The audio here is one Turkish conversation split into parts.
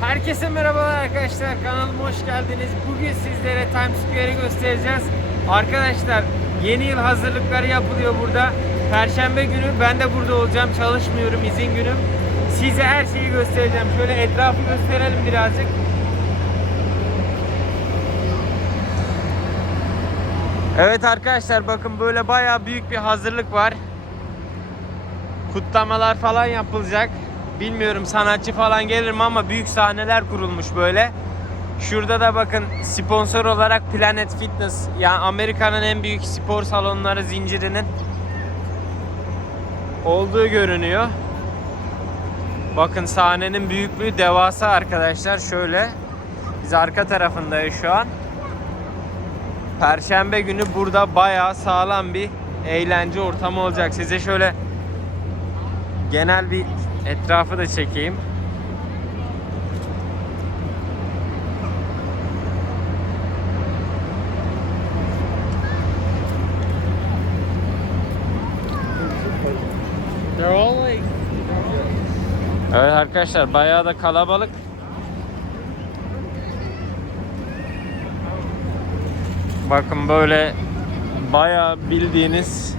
Herkese merhabalar arkadaşlar kanalıma hoş geldiniz. Bugün sizlere Times Square'i göstereceğiz. Arkadaşlar yeni yıl hazırlıkları yapılıyor burada. Perşembe günü ben de burada olacağım. Çalışmıyorum izin günüm. Size her şeyi göstereceğim. Şöyle etrafı gösterelim birazcık. Evet arkadaşlar bakın böyle bayağı büyük bir hazırlık var. Kutlamalar falan yapılacak. Bilmiyorum sanatçı falan gelir mi ama büyük sahneler kurulmuş böyle. Şurada da bakın sponsor olarak Planet Fitness yani Amerika'nın en büyük spor salonları zincirinin olduğu görünüyor. Bakın sahnenin büyüklüğü devasa arkadaşlar şöyle. Biz arka tarafındayız şu an. Perşembe günü burada bayağı sağlam bir eğlence ortamı olacak. Size şöyle genel bir etrafı da çekeyim. Evet arkadaşlar bayağı da kalabalık. Bakın böyle bayağı bildiğiniz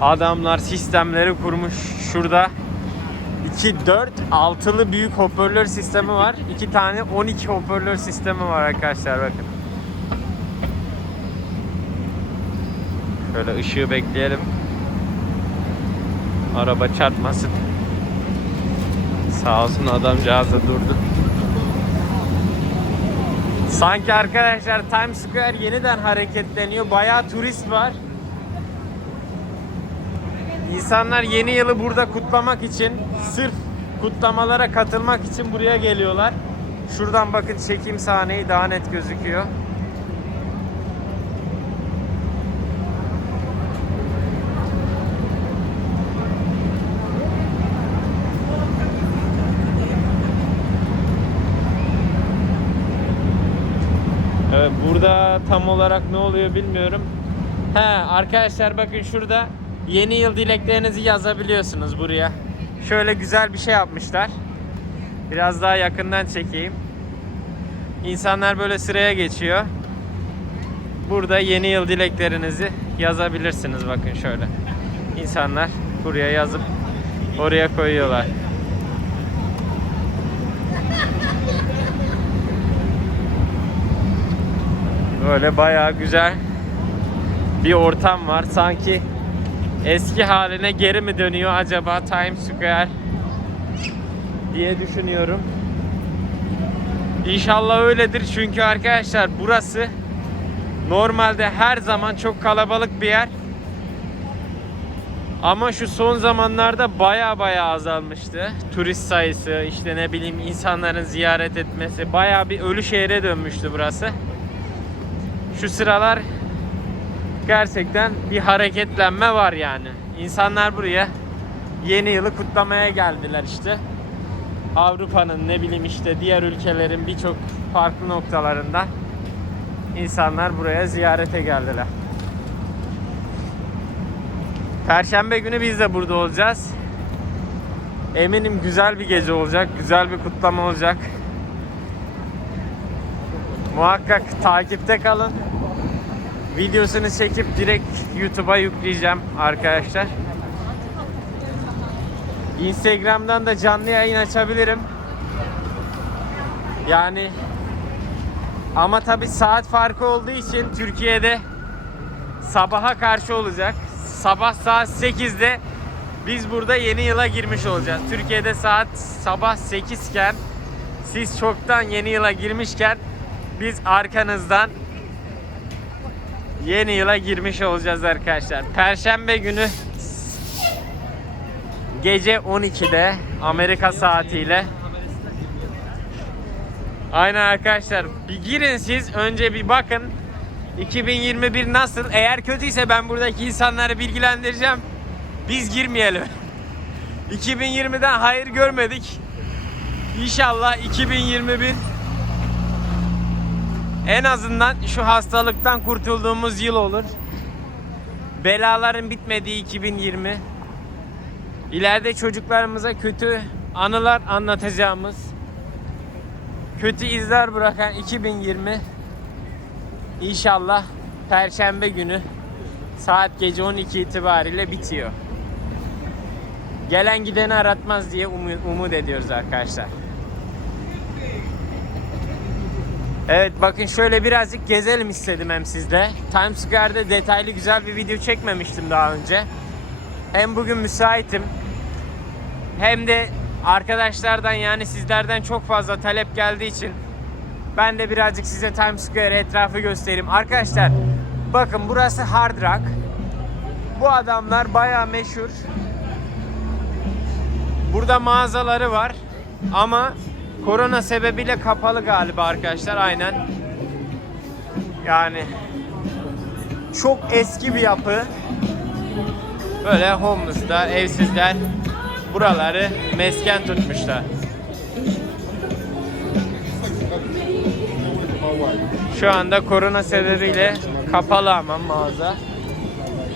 adamlar sistemleri kurmuş. Şurada 2, 4, 6'lı büyük hoparlör sistemi var. 2 tane 12 hoparlör sistemi var arkadaşlar bakın. Şöyle ışığı bekleyelim. Araba çarpmasın. Sağ olsun adamcağız da durdu. Sanki arkadaşlar Times Square yeniden hareketleniyor. Bayağı turist var. İnsanlar yeni yılı burada kutlamak için, sırf kutlamalara katılmak için buraya geliyorlar. Şuradan bakın çekim sahneyi daha net gözüküyor. Evet, burada tam olarak ne oluyor bilmiyorum. He arkadaşlar bakın şurada yeni yıl dileklerinizi yazabiliyorsunuz buraya. Şöyle güzel bir şey yapmışlar. Biraz daha yakından çekeyim. İnsanlar böyle sıraya geçiyor. Burada yeni yıl dileklerinizi yazabilirsiniz bakın şöyle. İnsanlar buraya yazıp oraya koyuyorlar. Böyle bayağı güzel bir ortam var. Sanki eski haline geri mi dönüyor acaba Times Square diye düşünüyorum. İnşallah öyledir çünkü arkadaşlar burası normalde her zaman çok kalabalık bir yer. Ama şu son zamanlarda baya baya azalmıştı. Turist sayısı, işte ne bileyim insanların ziyaret etmesi baya bir ölü şehre dönmüştü burası şu sıralar gerçekten bir hareketlenme var yani. İnsanlar buraya yeni yılı kutlamaya geldiler işte. Avrupa'nın ne bileyim işte diğer ülkelerin birçok farklı noktalarından insanlar buraya ziyarete geldiler. Perşembe günü biz de burada olacağız. Eminim güzel bir gece olacak, güzel bir kutlama olacak. Muhakkak takipte kalın. Videosunu çekip direkt YouTube'a yükleyeceğim arkadaşlar. Instagram'dan da canlı yayın açabilirim. Yani ama tabi saat farkı olduğu için Türkiye'de sabaha karşı olacak. Sabah saat 8'de biz burada yeni yıla girmiş olacağız. Türkiye'de saat sabah 8 iken siz çoktan yeni yıla girmişken biz arkanızdan yeni yıla girmiş olacağız arkadaşlar. Perşembe günü gece 12'de Amerika saatiyle Aynen arkadaşlar. Bir girin siz önce bir bakın. 2021 nasıl? Eğer kötüyse ben buradaki insanları bilgilendireceğim. Biz girmeyelim. 2020'den hayır görmedik. İnşallah 2021 en azından şu hastalıktan kurtulduğumuz yıl olur. Belaların bitmediği 2020. İleride çocuklarımıza kötü anılar anlatacağımız, kötü izler bırakan 2020 inşallah Perşembe günü saat gece 12 itibariyle bitiyor. Gelen gideni aratmaz diye umu- umut ediyoruz arkadaşlar. Evet bakın şöyle birazcık gezelim istedim hem sizle. Times Square'de detaylı güzel bir video çekmemiştim daha önce. Hem bugün müsaitim hem de arkadaşlardan yani sizlerden çok fazla talep geldiği için ben de birazcık size Times Square etrafı göstereyim. Arkadaşlar bakın burası Hard Rock. Bu adamlar bayağı meşhur. Burada mağazaları var ama korona sebebiyle kapalı galiba arkadaşlar aynen. Yani çok eski bir yapı. Böyle homeless'lar, evsizler buraları mesken tutmuşlar. Şu anda korona sebebiyle kapalı ama mağaza.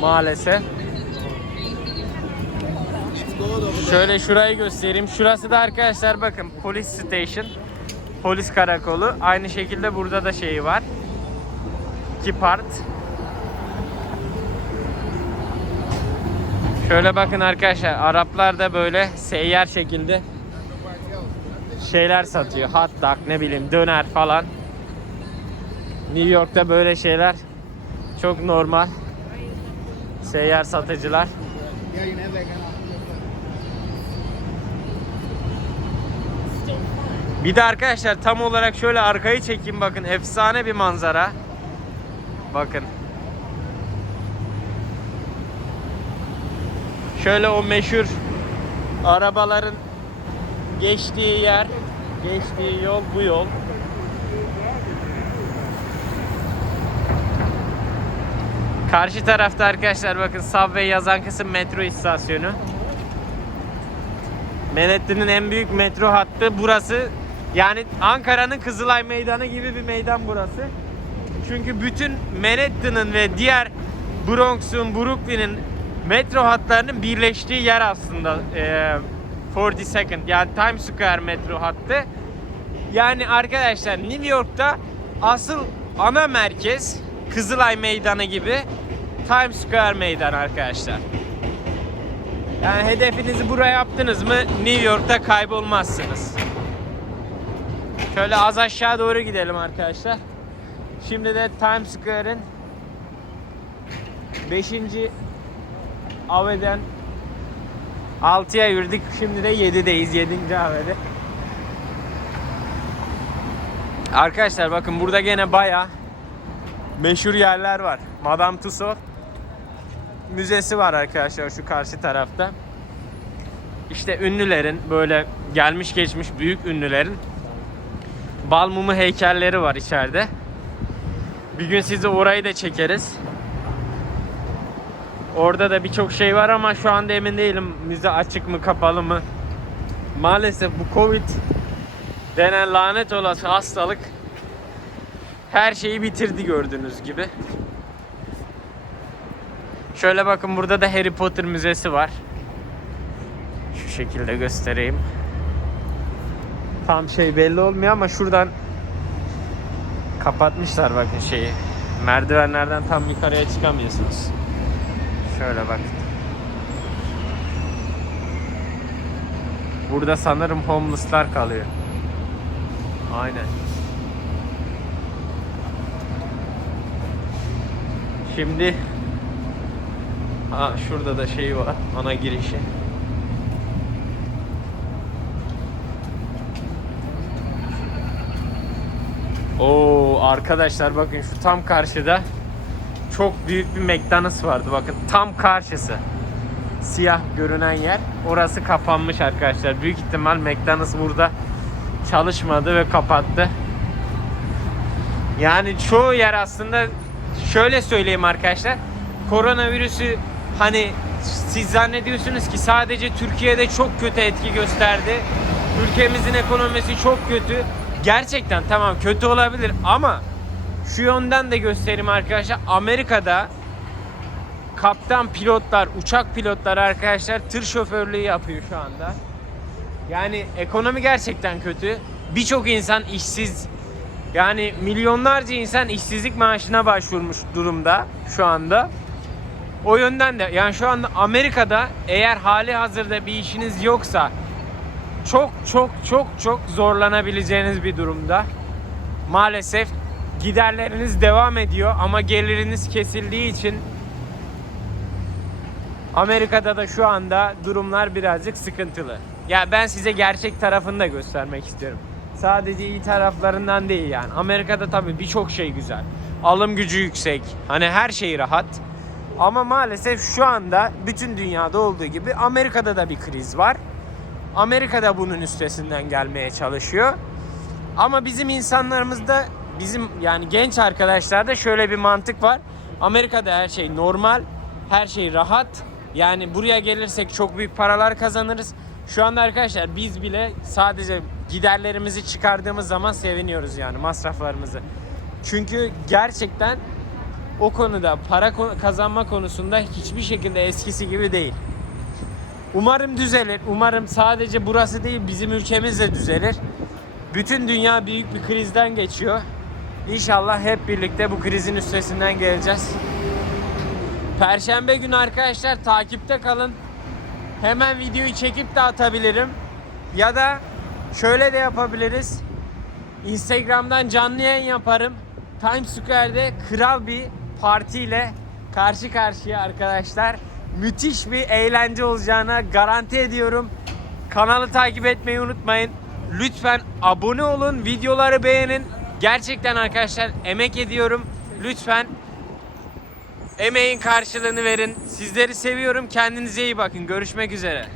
Maalesef. Şöyle şurayı göstereyim. Şurası da arkadaşlar bakın polis station. Polis karakolu. Aynı şekilde burada da şeyi var. İki part. Şöyle bakın arkadaşlar Araplar da böyle seyyar şekilde şeyler satıyor. Hot dog ne bileyim döner falan. New York'ta böyle şeyler çok normal. Seyyar satıcılar. Bir de arkadaşlar tam olarak şöyle arkayı çekeyim bakın efsane bir manzara. Bakın. Şöyle o meşhur arabaların geçtiği yer, geçtiği yol bu yol. Karşı tarafta arkadaşlar bakın Subway yazan kısım metro istasyonu. Manhattan'ın en büyük metro hattı burası. Yani Ankara'nın Kızılay Meydanı gibi bir meydan burası. Çünkü bütün Manhattan'ın ve diğer Bronx'un, Brooklyn'in metro hatlarının birleştiği yer aslında eee 42nd yani Times Square metro hattı. Yani arkadaşlar New York'ta asıl ana merkez Kızılay Meydanı gibi Times Square Meydanı arkadaşlar. Yani hedefinizi buraya yaptınız mı New York'ta kaybolmazsınız. Şöyle az aşağı doğru gidelim arkadaşlar. Şimdi de Times Square'ın 5. Ave'den 6'ya yürüdük. Şimdi de 7'deyiz. 7. Ave'de. Arkadaşlar bakın burada gene baya meşhur yerler var. Madame Tussauds müzesi var arkadaşlar şu karşı tarafta. İşte ünlülerin böyle gelmiş geçmiş büyük ünlülerin bal mumu heykelleri var içeride. Bir gün sizi orayı da çekeriz. Orada da birçok şey var ama şu anda emin değilim müze açık mı kapalı mı. Maalesef bu Covid denen lanet olası hastalık her şeyi bitirdi gördüğünüz gibi. Şöyle bakın burada da Harry Potter müzesi var. Şu şekilde göstereyim. Tam şey belli olmuyor ama şuradan kapatmışlar bakın şeyi. Merdivenlerden tam yukarıya çıkamıyorsunuz. Şöyle bak. Burada sanırım homeless'lar kalıyor. Aynen. Şimdi Ha şurada da şey var. Ana girişi. Oo arkadaşlar bakın şu tam karşıda çok büyük bir McDonald's vardı. Bakın tam karşısı. Siyah görünen yer. Orası kapanmış arkadaşlar. Büyük ihtimal McDonald's burada çalışmadı ve kapattı. Yani çoğu yer aslında şöyle söyleyeyim arkadaşlar. Koronavirüsü hani siz zannediyorsunuz ki sadece Türkiye'de çok kötü etki gösterdi. Ülkemizin ekonomisi çok kötü. Gerçekten tamam kötü olabilir ama şu yönden de göstereyim arkadaşlar. Amerika'da kaptan pilotlar, uçak pilotları arkadaşlar tır şoförlüğü yapıyor şu anda. Yani ekonomi gerçekten kötü. birçok insan işsiz. Yani milyonlarca insan işsizlik maaşına başvurmuş durumda şu anda. O yönden de yani şu anda Amerika'da eğer hali hazırda bir işiniz yoksa çok çok çok çok zorlanabileceğiniz bir durumda. Maalesef giderleriniz devam ediyor ama geliriniz kesildiği için Amerika'da da şu anda durumlar birazcık sıkıntılı. Ya ben size gerçek tarafını da göstermek istiyorum. Sadece iyi taraflarından değil yani. Amerika'da tabii birçok şey güzel. Alım gücü yüksek. Hani her şey rahat. Ama maalesef şu anda bütün dünyada olduğu gibi Amerika'da da bir kriz var. Amerika da bunun üstesinden gelmeye çalışıyor. Ama bizim insanlarımızda bizim yani genç arkadaşlarda şöyle bir mantık var. Amerika'da her şey normal, her şey rahat. Yani buraya gelirsek çok büyük paralar kazanırız. Şu anda arkadaşlar biz bile sadece giderlerimizi çıkardığımız zaman seviniyoruz yani masraflarımızı. Çünkü gerçekten o konuda para kazanma konusunda hiçbir şekilde eskisi gibi değil. Umarım düzelir. Umarım sadece burası değil bizim ülkemiz de düzelir. Bütün dünya büyük bir krizden geçiyor. İnşallah hep birlikte bu krizin üstesinden geleceğiz. Perşembe günü arkadaşlar takipte kalın. Hemen videoyu çekip de atabilirim. Ya da şöyle de yapabiliriz. Instagram'dan canlı yayın yaparım. Times Square'de kral bir partiyle karşı karşıya arkadaşlar. Müthiş bir eğlence olacağına garanti ediyorum. Kanalı takip etmeyi unutmayın. Lütfen abone olun, videoları beğenin. Gerçekten arkadaşlar emek ediyorum. Lütfen emeğin karşılığını verin. Sizleri seviyorum. Kendinize iyi bakın. Görüşmek üzere.